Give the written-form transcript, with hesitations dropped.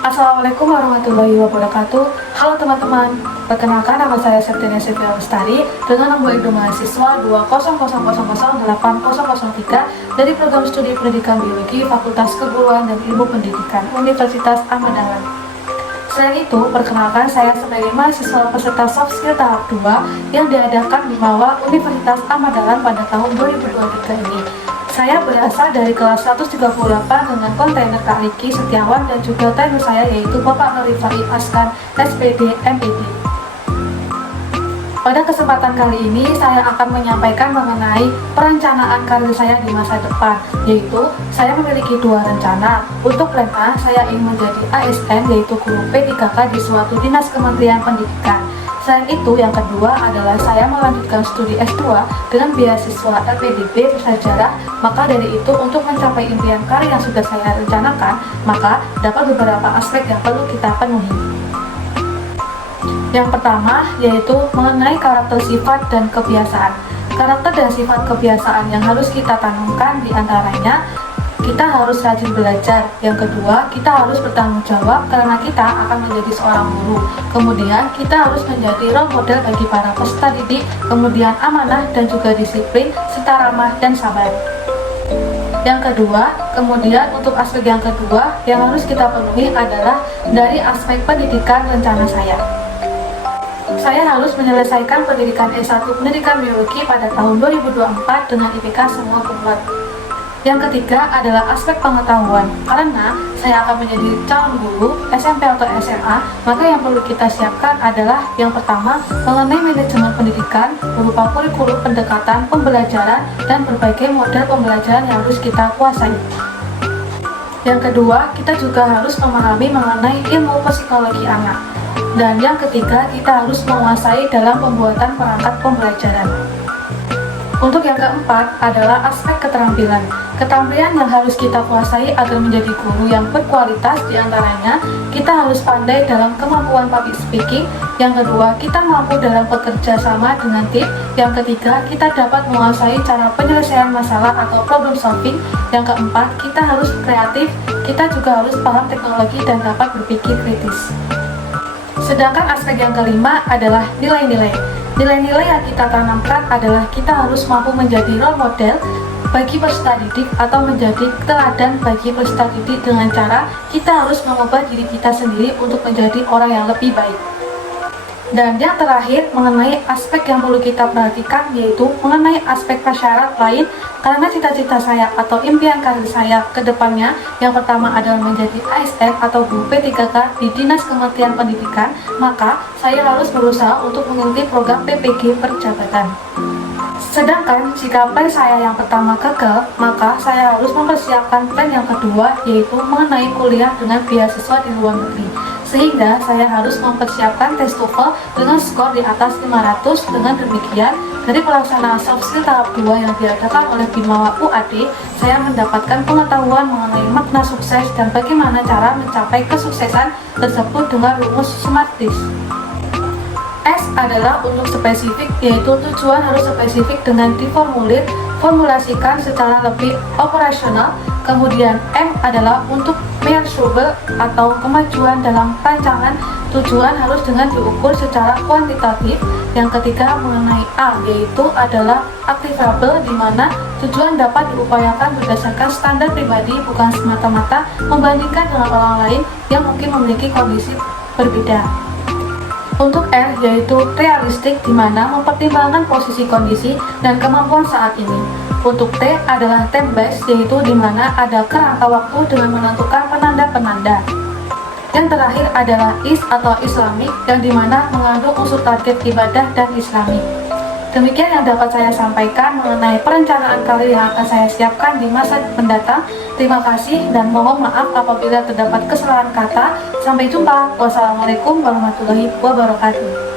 Assalamualaikum warahmatullahi wabarakatuh. Halo teman-teman, perkenalkan nama saya Septiana Sylvia Lestari dengan nomor induk mahasiswa 200008003 dari program studi pendidikan biologi Fakultas Keguruan dan Ilmu Pendidikan Universitas Ahmad Dahlan. Selain itu, perkenalkan saya sebagai mahasiswa peserta soft skill tahap 2 yang diadakan di bawah Universitas Ahmad Dahlan pada tahun 2023 ini. Saya berasal dari kelas 138 dengan kontainer Kak Riki Setiawan dan juga trainer saya yaitu Bapak Nur Rifai Askan, SPD, MED. Pada kesempatan kali ini saya akan menyampaikan mengenai perencanaan karir saya di masa depan, yaitu saya memiliki dua rencana. Untuk plan A, saya ingin menjadi ASN yaitu guru P3K di suatu dinas Kementerian Pendidikan. Selain itu, yang kedua adalah saya melanjutkan studi S2 dengan beasiswa LPDP bersejarah. Maka dari itu, untuk mencapai impian karir yang sudah saya rencanakan, maka dapat beberapa aspek yang perlu kita penuhi. Yang pertama, yaitu mengenai karakter, sifat, dan kebiasaan. Karakter dan sifat kebiasaan yang harus kita tanamkan diantaranya, kita harus rajin belajar. Yang kedua, kita harus bertanggung jawab karena kita akan menjadi seorang guru. Kemudian, kita harus menjadi role model bagi para peserta didik. Kemudian, amanah dan juga disiplin, serta ramah dan sabar. Yang kedua, kemudian untuk aspek yang kedua yang harus kita penuhi adalah dari aspek pendidikan rencana saya. Saya harus menyelesaikan pendidikan S1 Pendidikan Biologi pada tahun 2024 dengan IPK semua kumlot. Yang ketiga adalah aspek pengetahuan. Karena saya akan menjadi calon guru SMP atau SMA, maka yang perlu kita siapkan adalah yang pertama mengenai manajemen pendidikan berupa kurikulum, pendekatan, pembelajaran, dan berbagai model pembelajaran yang harus kita kuasai. Yang kedua, kita juga harus memahami mengenai ilmu psikologi anak. Dan yang ketiga, kita harus menguasai dalam pembuatan perangkat pembelajaran. Untuk yang keempat adalah aspek keterampilan. Keterampilan yang harus kita kuasai agar menjadi guru yang berkualitas diantaranya, kita harus pandai dalam kemampuan public speaking. Yang kedua, kita mampu dalam bekerja sama dengan tim. Yang ketiga, kita dapat menguasai cara penyelesaian masalah atau problem solving. Yang keempat, kita harus kreatif. Kita juga harus paham teknologi dan dapat berpikir kritis. Sedangkan aspek yang kelima adalah nilai-nilai. Nilai-nilai yang kita tanamkan adalah kita harus mampu menjadi role model bagi peserta didik atau menjadi teladan bagi peserta didik dengan cara kita harus mengubah diri kita sendiri untuk menjadi orang yang lebih baik. Dan yang terakhir mengenai aspek yang perlu kita perhatikan yaitu mengenai aspek prasyarat lain karena cita-cita saya atau impian karir saya ke depannya yang pertama adalah menjadi ASN atau guru P3K di Dinas Kementerian Pendidikan, maka saya harus berusaha untuk mengikuti program PPG Perjabatan. Sedangkan jika plan saya yang pertama gagal, maka saya harus mempersiapkan plan yang kedua yaitu mengenai kuliah dengan beasiswa di luar negeri. Sehingga saya harus mempersiapkan tes TOEFL dengan skor di atas 500. Dengan demikian, dari pelaksanaan soft skill tahap 2 yang diadakan oleh Bimawa UAD, saya mendapatkan pengetahuan mengenai makna sukses dan bagaimana cara mencapai kesuksesan tersebut dengan rumus SMART-TIS. S adalah untuk spesifik, yaitu tujuan harus spesifik dengan diformulir, formulasikan secara lebih operasional. Kemudian M adalah untuk measurable atau kemajuan dalam rancangan, tujuan harus dengan diukur secara kuantitatif. Yang ketiga mengenai A, yaitu adalah achievable, di mana tujuan dapat diupayakan berdasarkan standar pribadi, bukan semata-mata membandingkan dengan orang lain yang mungkin memiliki kondisi berbeda. Untuk R yaitu realistik, di mana mempertimbangkan posisi kondisi dan kemampuan saat ini. Untuk T adalah time based, yaitu di mana ada kerangka waktu dengan menentukan penanda-penanda. Yang terakhir adalah IS atau Islamic, yang di mana mengandung unsur target ibadah dan Islami. Demikian yang dapat saya sampaikan mengenai perencanaan karir yang akan saya siapkan di masa mendatang. Terima kasih dan mohon maaf apabila terdapat kesalahan kata. Sampai jumpa. Wassalamualaikum warahmatullahi wabarakatuh.